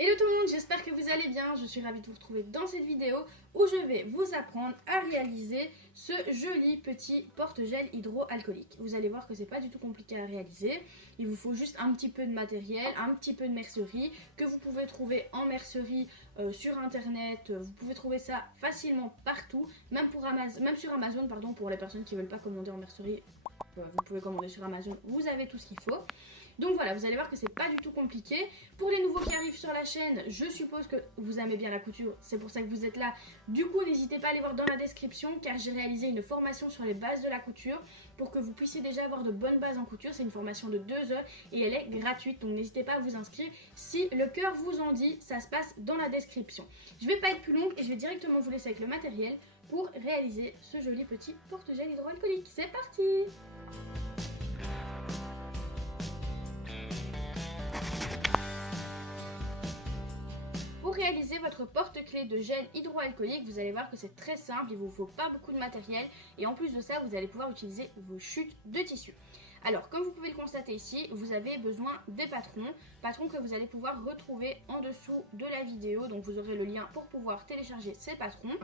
Hello tout le monde, j'espère que vous allez bien. Je suis ravie de vous retrouver dans cette vidéo où je vais vous apprendre à réaliser ce joli petit porte-gel hydroalcoolique. Vous allez voir que c'est pas du tout compliqué à réaliser. Il vous faut juste un petit peu de matériel, un petit peu de mercerie que vous pouvez trouver en mercerie sur internet. Vous pouvez trouver ça facilement partout, même sur Amazon, pardon, pour les personnes qui ne veulent pas commander en mercerie. Vous pouvez commander sur Amazon, vous avez tout ce qu'il faut. Donc voilà, vous allez voir que c'est pas du tout compliqué. Pour les nouveaux qui arrivent sur la chaîne, je suppose que vous aimez bien la couture, c'est pour ça que vous êtes là. Du coup, n'hésitez pas à aller voir dans la description car j'ai réalisé une formation sur les bases de la couture pour que vous puissiez déjà avoir de bonnes bases en couture. C'est une formation de 2 heures et elle est gratuite, donc n'hésitez pas à vous inscrire. Si le cœur vous en dit, ça se passe dans la description. Je vais pas être plus longue et je vais directement vous laisser avec le matériel pour réaliser ce joli petit porte-gel hydroalcoolique. C'est parti! Pour réaliser votre porte-clés de gel hydroalcoolique, vous allez voir que c'est très simple, il ne vous faut pas beaucoup de matériel et en plus de ça, vous allez pouvoir utiliser vos chutes de tissu. Alors, comme vous pouvez le constater ici, vous avez besoin des patrons que vous allez pouvoir retrouver en dessous de la vidéo, donc vous aurez le lien pour pouvoir télécharger ces patrons.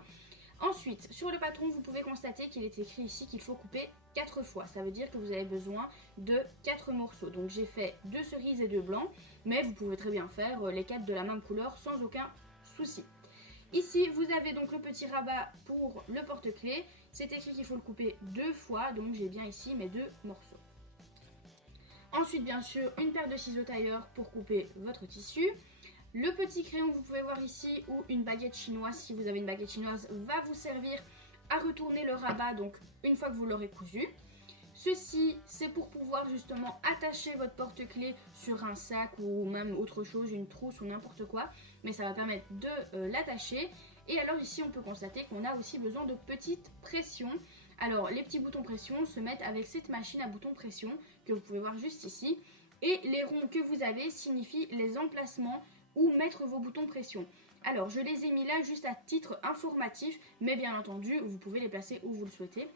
Ensuite, sur le patron, vous pouvez constater qu'il est écrit ici qu'il faut couper 4 fois. Ça veut dire que vous avez besoin de 4 morceaux. Donc j'ai fait 2 cerises et 2 blancs, mais vous pouvez très bien faire les 4 de la même couleur sans aucun souci. Ici, vous avez donc le petit rabat pour le porte-clés. C'est écrit qu'il faut le couper 2 fois, donc j'ai bien ici mes 2 morceaux. Ensuite, bien sûr, une paire de ciseaux tailleur pour couper votre tissu. Le petit crayon que vous pouvez voir ici ou une baguette chinoise, si vous avez une baguette chinoise, va vous servir à retourner le rabat donc une fois que vous l'aurez cousu. Ceci, c'est pour pouvoir justement attacher votre porte-clés sur un sac ou même autre chose, une trousse ou n'importe quoi. Mais ça va permettre de l'attacher. Et alors ici, on peut constater qu'on a aussi besoin de petites pressions. Alors, les petits boutons pression se mettent avec cette machine à boutons pression que vous pouvez voir juste ici. Et les ronds que vous avez signifient les emplacements où mettre vos boutons pression. Alors, je les ai mis là juste à titre informatif, mais bien entendu, vous pouvez les placer où vous le souhaitez.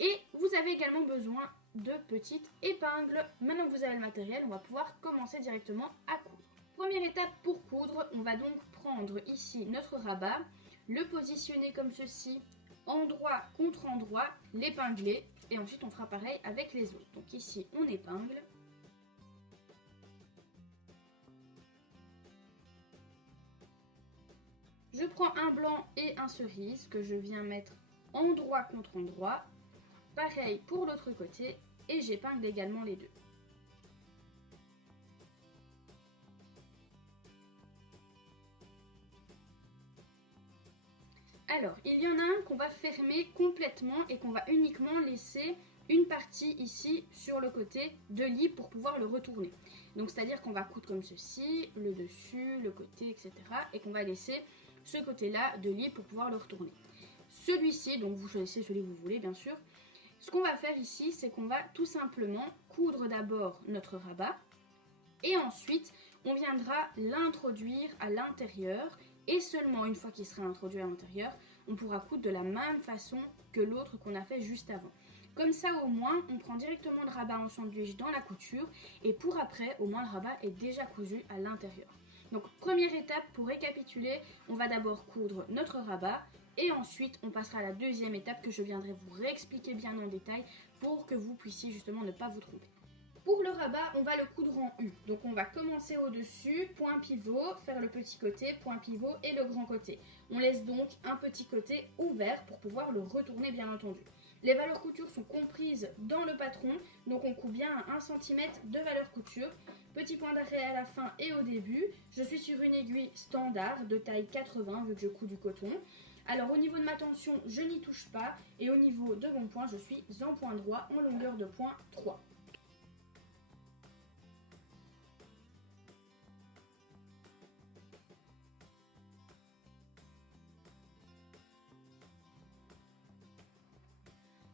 Et vous avez également besoin de petites épingles. Maintenant que vous avez le matériel, on va pouvoir commencer directement à coudre. Première étape pour coudre, on va donc prendre ici notre rabat, le positionner comme ceci, endroit contre endroit, l'épingler, et ensuite on fera pareil avec les autres. Donc ici, on épingle. Je prends un blanc et un cerise que je viens mettre endroit contre endroit. Pareil pour l'autre côté et j'épingle également les deux. Alors, il y en a un qu'on va fermer complètement et qu'on va uniquement laisser une partie ici sur le côté de libre pour pouvoir le retourner. Donc, c'est-à-dire qu'on va coudre comme ceci, le dessus, le côté, etc. et qu'on va laisser ce côté-là de libre pour pouvoir le retourner. Celui-ci, donc vous choisissez celui que vous voulez bien sûr. Ce qu'on va faire ici, c'est qu'on va tout simplement coudre d'abord notre rabat et ensuite on viendra l'introduire à l'intérieur et seulement une fois qu'il sera introduit à l'intérieur, on pourra coudre de la même façon que l'autre qu'on a fait juste avant. Comme ça au moins, on prend directement le rabat en sandwich dans la couture et pour après, au moins le rabat est déjà cousu à l'intérieur. Donc première étape pour récapituler, on va d'abord coudre notre rabat et ensuite on passera à la deuxième étape que je viendrai vous réexpliquer bien en détail pour que vous puissiez justement ne pas vous tromper. Pour le rabat, on va le coudre en U. Donc on va commencer au-dessus, point pivot, faire le petit côté, point pivot et le grand côté. On laisse donc un petit côté ouvert pour pouvoir le retourner bien entendu. Les valeurs couture sont comprises dans le patron, donc on coud bien à 1 cm de valeur couture. Petit point d'arrêt à la fin et au début. Je suis sur une aiguille standard de taille 80 vu que je couds du coton. Alors au niveau de ma tension, je n'y touche pas et au niveau de mon point, je suis en point droit en longueur de point 3.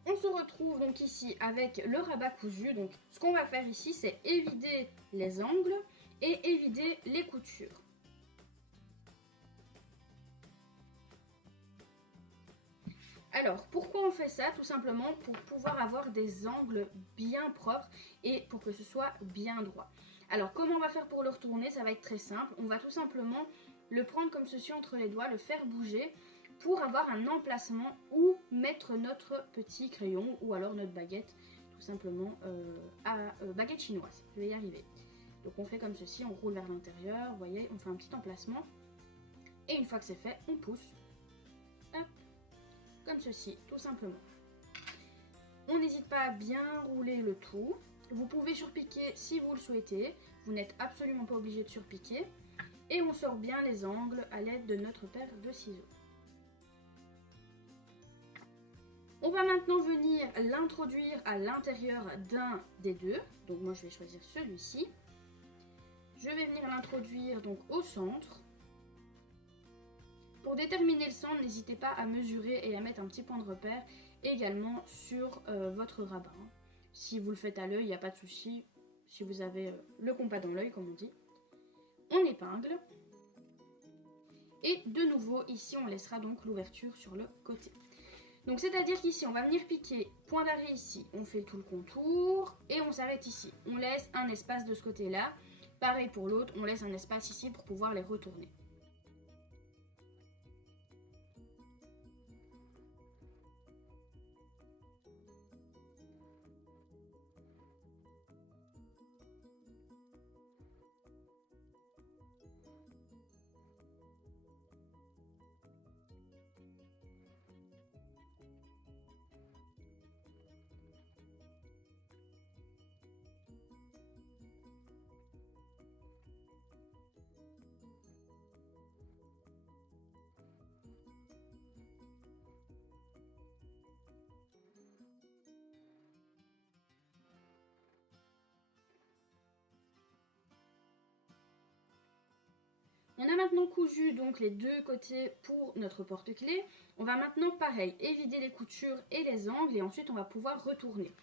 On se retrouve donc ici avec le rabat cousu. Donc ce qu'on va faire ici, c'est évider les angles et évider les coutures. Alors, pourquoi on fait ça? Tout simplement pour pouvoir avoir des angles bien propres et pour que ce soit bien droit. Alors comment on va faire pour le retourner? Ça va être très simple. On va tout simplement le prendre comme ceci entre les doigts, le faire bouger pour avoir un emplacement où mettre notre petit crayon ou alors notre baguette, tout simplement baguette chinoise. Je vais y arriver. Donc on fait comme ceci, on roule vers l'intérieur, vous voyez, on fait un petit emplacement. Et une fois que c'est fait, on pousse. Hop, comme ceci, tout simplement. On n'hésite pas à bien rouler le tout. Vous pouvez surpiquer si vous le souhaitez. Vous n'êtes absolument pas obligé de surpiquer. Et on sort bien les angles à l'aide de notre paire de ciseaux. On va maintenant venir l'introduire à l'intérieur d'un des deux. Donc moi je vais choisir celui-ci. Je vais venir l'introduire donc au centre. Pour déterminer le centre, n'hésitez pas à mesurer et à mettre un petit point de repère également sur votre rabat. Si vous le faites à l'œil, il n'y a pas de souci. Si vous avez le compas dans l'œil, comme on dit. On épingle. Et de nouveau, ici, on laissera donc l'ouverture sur le côté. Donc c'est-à-dire qu'ici, on va venir piquer, point d'arrêt ici, on fait tout le contour et on s'arrête ici. On laisse un espace de ce côté-là. Pareil pour l'autre, on laisse un espace ici pour pouvoir les retourner. On a maintenant cousu donc les deux côtés pour notre porte-clés. On va maintenant pareil évider les coutures et les angles et ensuite on va pouvoir retourner.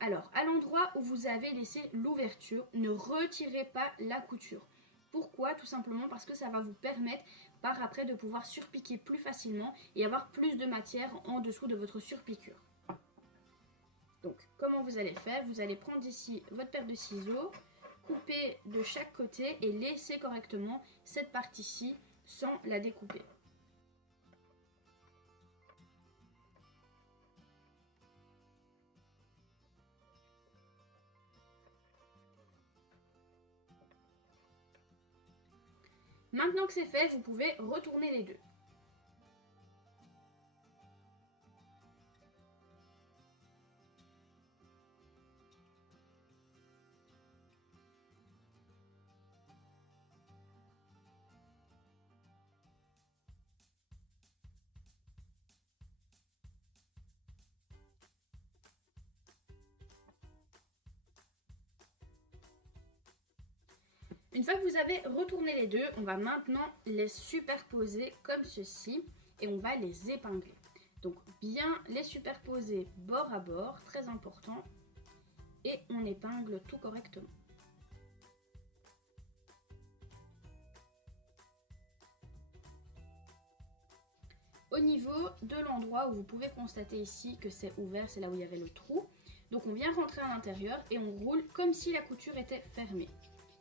Alors à l'endroit où vous avez laissé l'ouverture, ne retirez pas la couture. Pourquoi? Tout simplement parce que ça va vous permettre par après de pouvoir surpiquer plus facilement et avoir plus de matière en dessous de votre surpiqûre. Donc comment vous allez faire? Vous allez prendre ici votre paire de ciseaux, couper de chaque côté et laisser correctement cette partie-ci sans la découper. Maintenant que c'est fait, vous pouvez retourner les deux. Une fois que vous avez retourné les deux, on va maintenant les superposer comme ceci et on va les épingler. Donc bien les superposer bord à bord, très important, et on épingle tout correctement. Au niveau de l'endroit où vous pouvez constater ici que c'est ouvert, c'est là où il y avait le trou. Donc on vient rentrer à l'intérieur et on roule comme si la couture était fermée.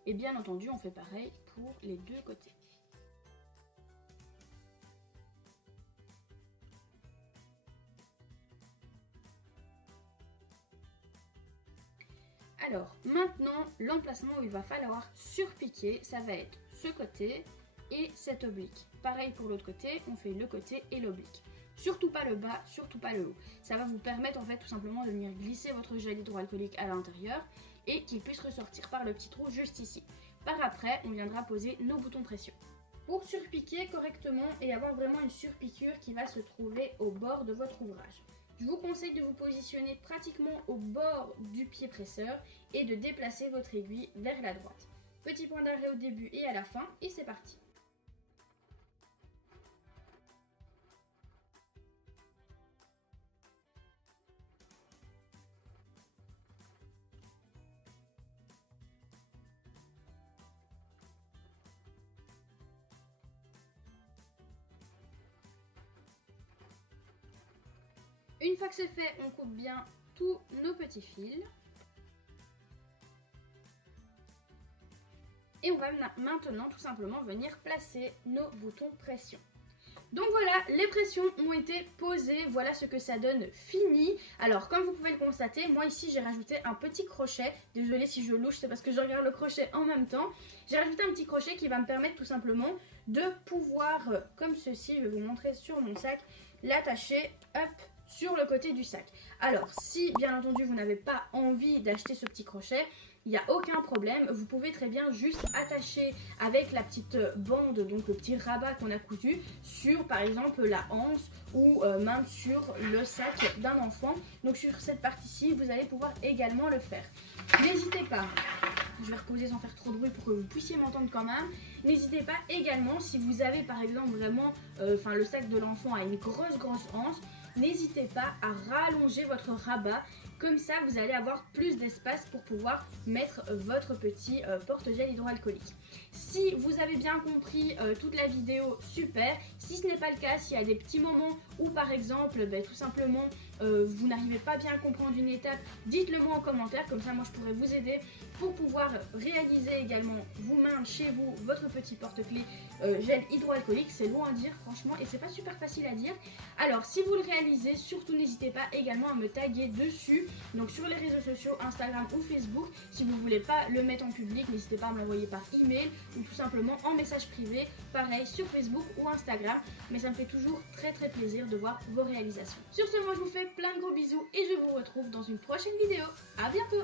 Et bien entendu, on fait pareil pour les deux côtés. Alors, maintenant, l'emplacement où il va falloir surpiquer, ça va être ce côté et cet oblique. Pareil pour l'autre côté, on fait le côté et l'oblique. Surtout pas le bas, surtout pas le haut. Ça va vous permettre en fait tout simplement de venir glisser votre gel hydroalcoolique à l'intérieur et qu'il puisse ressortir par le petit trou juste ici. Par après, on viendra poser nos boutons pression. Pour surpiquer correctement et avoir vraiment une surpiqûre qui va se trouver au bord de votre ouvrage, je vous conseille de vous positionner pratiquement au bord du pied presseur et de déplacer votre aiguille vers la droite. Petit point d'arrêt au début et à la fin et c'est parti. Une fois que c'est fait, on coupe bien tous nos petits fils. Et on va maintenant tout simplement venir placer nos boutons pression. Donc voilà, les pressions ont été posées, voilà ce que ça donne fini. Alors comme vous pouvez le constater, moi ici j'ai rajouté un petit crochet. Désolée si je louche, c'est parce que je regarde le crochet en même temps. J'ai rajouté un petit crochet qui va me permettre tout simplement de pouvoir, comme ceci, je vais vous montrer sur mon sac, l'attacher, hop, sur le côté du sac. Alors si bien entendu vous n'avez pas envie d'acheter ce petit crochet, il n'y a aucun problème, vous pouvez très bien juste attacher avec la petite bande, donc le petit rabat qu'on a cousu sur par exemple la hanche ou même sur le sac d'un enfant. Donc sur cette partie-ci, vous allez pouvoir également le faire. N'hésitez pas, je vais reposer sans faire trop de bruit pour que vous puissiez m'entendre quand même. N'hésitez pas également, si vous avez par exemple vraiment, le sac de l'enfant a une grosse hanche, n'hésitez pas à rallonger votre rabat. Comme ça, vous allez avoir plus d'espace pour pouvoir mettre votre petit porte-gel hydroalcoolique. Si vous avez bien compris toute la vidéo, super. Si ce n'est pas le cas, s'il y a des petits moments où par exemple, tout simplement, vous n'arrivez pas bien à comprendre une étape, dites-le moi en commentaire. Comme ça, moi, je pourrais vous aider pour pouvoir réaliser également vous-même chez vous votre petit porte-clés gel hydroalcoolique. C'est long à dire franchement et c'est pas super facile à dire. Alors si vous le réalisez, surtout n'hésitez pas également à me taguer dessus, donc sur les réseaux sociaux Instagram ou Facebook. Si vous voulez pas le mettre en public, n'hésitez pas à me l'envoyer par email ou tout simplement en message privé, pareil sur Facebook ou Instagram. Mais ça me fait toujours très plaisir de voir vos réalisations. Sur ce, moi je vous fais plein de gros bisous et je vous retrouve dans une prochaine vidéo. À bientôt.